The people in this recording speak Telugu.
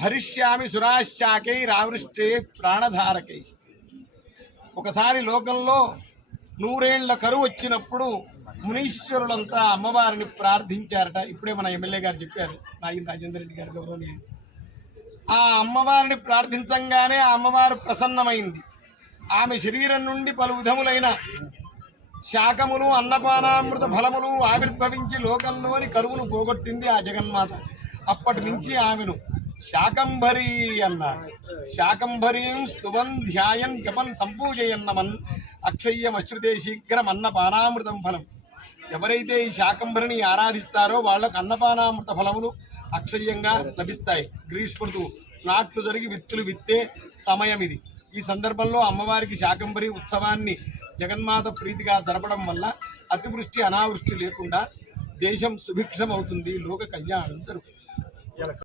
భరిష్యామి సురాశ్చాకైరావృష్టే ప్రాణధారకై. ఒకసారి లోకంలో 100 ఏళ్ల కరువు వచ్చినప్పుడు మునీశ్వరులంతా అమ్మవారిని ప్రార్థించారట. ఇప్పుడే మన ఎమ్మెల్యే గారు చెప్పారు, నాగిన రాజేందర్ రెడ్డి గారు గౌరవనీయులు. ఆ అమ్మవారిని ప్రార్థించంగానే ఆ అమ్మవారు ప్రసన్నమైంది. ఆమె శరీరం నుండి పలు విధములైన శాకములు అన్నపానామృత ఫలములు ఆవిర్భవించి లోకంలోని కరువును పోగొట్టింది ఆ జగన్మాత. అప్పటి నుంచి ఆమెను శాకంభరి అన్నారు. శాకంభరీం స్తువన్ ధ్యాయన్ జపన్ సంపూజయన్నమన్ అక్షయ్యమశ్రుతే శీఘ్రం అన్నపానామృతం ఫలం. ఎవరైతే ఈ శాకంభరిని ఆరాధిస్తారో వాళ్లకు అన్నపానామృత ఫలములు అక్షయ్యంగా లభిస్తాయి. గ్రీష్మ ఋతువు నాట్లు జరిగి విత్తులు విత్తే సమయం ఇది. ఈ సందర్భంలో అమ్మవారికి శాకంభరి ఉత్సవాన్ని జగన్మాత ప్రీతిగా జరపడం వల్ల అతివృష్టి అనావృష్టి లేకుండా దేశం సుభిక్షం అవుతుంది, లోక కళ్యాణం జరుగుతుంది.